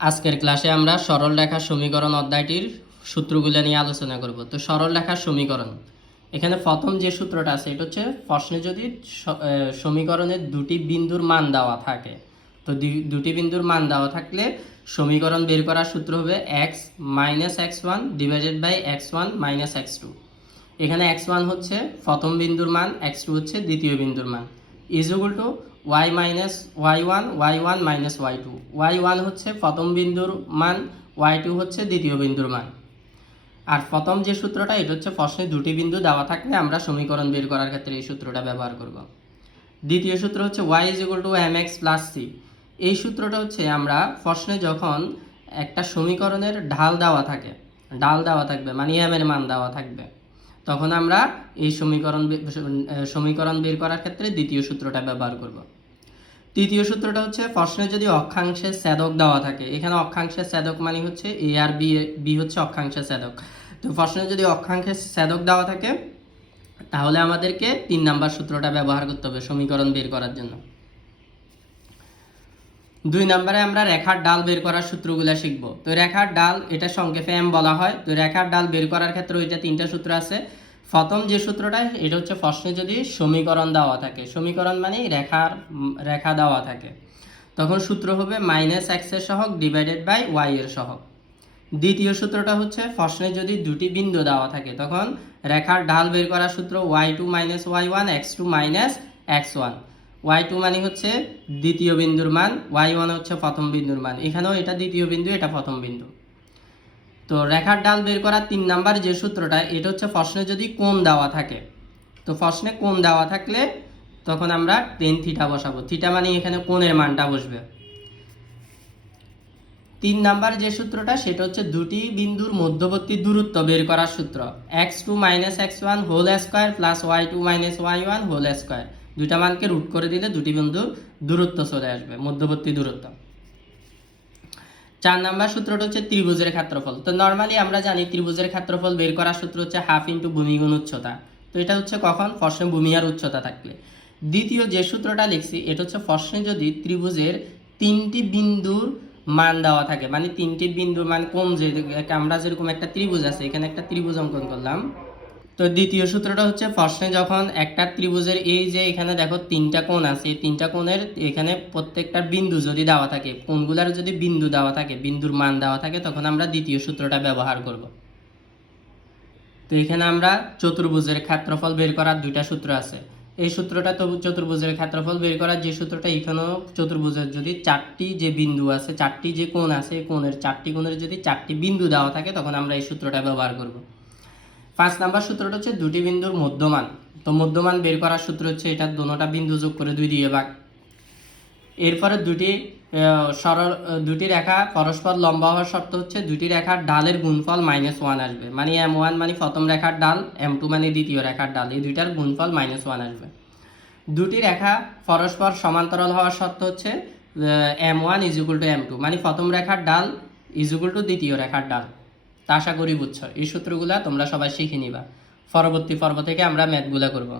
আজকের ক্লাসে আমরা সরল রেখার সমীকরণ অধ্যায়টির সূত্রগুলো নিয়ে আলোচনা করব। তো সরল রেখার সমীকরণ। এখানে প্রথম যে সূত্রটা আছে, এটা হচ্ছে প্রশ্নে যদি সমীকরণের দুটি বিন্দুর মান দেওয়া থাকে, তো দুটি বিন্দুর মান দেওয়া থাকলে সমীকরণ বের করার সূত্র হবে x minus x one divided by x one minus x two এখানে এক্স ওয়ান হচ্ছে প্রথম বিন্দুর মান এক্স টু হচ্ছে দ্বিতীয় বিন্দুর মান। Is to y minus y one y one minus y two y one হচ্ছে প্রথম বিন্দুর মান ওয়াই টু হচ্ছে দ্বিতীয় বিন্দুর মান। আর প্রথম যে সূত্রটা, এটা হচ্ছে প্রশ্নে দুটি বিন্দু দেওয়া থাকলে আমরা সমীকরণ বের করার ক্ষেত্রে এই সূত্রটা ব্যবহার করব। দ্বিতীয় সূত্র হচ্ছে y is equal to m x plus c এই সূত্রটা হচ্ছে আমরা প্রশ্নে যখন একটা সমীকরণের ঢাল দেওয়া থাকে, ঢাল দেওয়া থাকবে মানে এম এর মান দেওয়া থাকবে, তখন আমরা এই সমীকরণ সমীকরণ বের করার ক্ষেত্রে দ্বিতীয় সূত্রটা ব্যবহার করব। তৃতীয় সূত্রটা হচ্ছে, প্রশ্নে যদি অক্ষাংশের ছেদক দেওয়া থাকে, এখানে অক্ষাংশের ছেদক মানে হচ্ছে এ আর বি বি হচ্ছে অক্ষাংশের ছেদক তো প্রশ্নে যদি অক্ষাংশের ছেদক দেওয়া থাকে, তাহলে আমাদেরকে তিন নাম্বার সূত্রটা ব্যবহার করতে হবে, সমীকরণ বের করার জন্য। দুই নম্বরে আমরা রেখার ডাল বের করার সূত্রগুলো শিখব। তো রেখার ডাল, এটা সংক্ষেপে এম বলা হয়। তো রেখার ডাল বের করার ক্ষেত্রে ওইটা তিনটা সূত্র আছে প্রথম যে সূত্রটা, এটা হচ্ছে প্রশ্নে যদি সমীকরণ দেওয়া থাকে। সমীকরণ মানে রেখার, রেখা দেওয়া থাকে। তখন সূত্র হবে মাইনাস এক্সের সহগ ডিভাইডেড বাই ওয়াই এর সহগ। দ্বিতীয় সূত্রটা হচ্ছে প্রশ্নে যদি দুটি বিন্দু দেওয়া থাকে, তখন রেখার ঢাল বের করার সূত্র y two minus y one x two minus x one y two মানে হচ্ছে দ্বিতীয় বিন্দুর মান ওয়াই ওয়ান হচ্ছে প্রথম বিন্দুর মান। এখানেও এটা দ্বিতীয় বিন্দু, এটা প্রথম বিন্দু। তো রেখার ডাল বের করার তিন নাম্বার যে সূত্রটা, এটা হচ্ছে প্রশ্নে যদি কোণ দেওয়া থাকে। তো প্রশ্নে কোণ দেওয়া থাকলে তখন আমরা টেন থিটা বসাবো। থিটা মানে এখানে কোণের মানটা বসবে। তিন নাম্বার যে সূত্রটা, সেটা হচ্ছে দুটি বিন্দুর মধ্যবর্তী দূরত্ব বের করার সূত্র। X two minus x one whole square plus y two minus y one whole square দুইটা মানকে রুট করে দিলে দুটি বিন্দুর দূরত্ব চলে আসবে, মধ্যবর্তী দূরত্ব। চার নাম্বার সূত্রটা হচ্ছে ত্রিভুজের ক্ষেত্রফল। তো নর্মালি আমরা জানি ত্রিভুজের ক্ষেত্রফল বের করার সূত্র হচ্ছে হাফ ইন্টু ভূমিগুণ উচ্চতা। তো এটা হচ্ছে কখন? প্রশ্নে ভূমি আর উচ্চতা থাকলে। দ্বিতীয় যে সূত্রটা লিখছি, এটা হচ্ছে প্রশ্নে যদি ত্রিভুজের তিনটি বিন্দুর মান দেওয়া থাকে মানে তিনটি বিন্দুর মান কোন যে, আমরা যেরকম একটা ত্রিভুজ আছে, এখানে একটা ত্রিভুজ অঙ্কন করলাম। তো দ্বিতীয় সূত্রটা হচ্ছে প্রশ্নে যখন একটা ত্রিভুজের এই যে এখানে দেখো তিনটা কোণ আছে, এই তিনটা কোণের এখানে প্রত্যেকটা বিন্দু যদি দেওয়া থাকে, কোণগুলার যদি বিন্দু দেওয়া থাকে, বিন্দুর মান দেওয়া থাকে, তখন আমরা দ্বিতীয় সূত্রটা ব্যবহার করব। তো এখানে আমরা চতুর্ভুজের ক্ষেত্রফল বের করার দুইটা সূত্র আছে। এই সূত্রটা তো চতুর্ভুজের ক্ষেত্রফল বের করার যে সূত্রটা, এখানেও চতুর্ভুজের যদি চারটি যে বিন্দু আছে, চারটি যে কোণ আছে কোণের চারটি কোণের যদি চারটি বিন্দু দেওয়া থাকে, তখন আমরা এই সূত্রটা ব্যবহার করব। পাঁচ নাম্বার সূত্রটা হচ্ছে দুটি বিন্দুর মধ্যমান। তো মধ্যমান বের করার সূত্র হচ্ছে এটা, দোনোটা বিন্দু যোগ করে দুই দিয়ে ভাগ। এরপরে দুটি সরল দুটি রেখা পরস্পর লম্বা হওয়ার শর্ত হচ্ছে দুটি রেখার ডালের গুণফল মাইনাস ওয়ান আসবে। মানে এম ওয়ান মানে প্রথম রেখার ডাল এম টু মানে দ্বিতীয় রেখার ডাল। এই দুইটার গুণফল মাইনাস ওয়ান আসবে। দুটি রেখা পরস্পর সমান্তরাল হওয়ার শর্ত হচ্ছে m one is equal to m two মানে প্রথম রেখার ডাল ইজ ইকুয়াল টু দ্বিতীয় রেখার ডাল। তা আশা করি বুঝছ। এই সূত্রগুলা তোমরা সবাই শিখে নিবা। পরবর্তী পর্ব থেকে আমরা ম্যাথগুলা করব।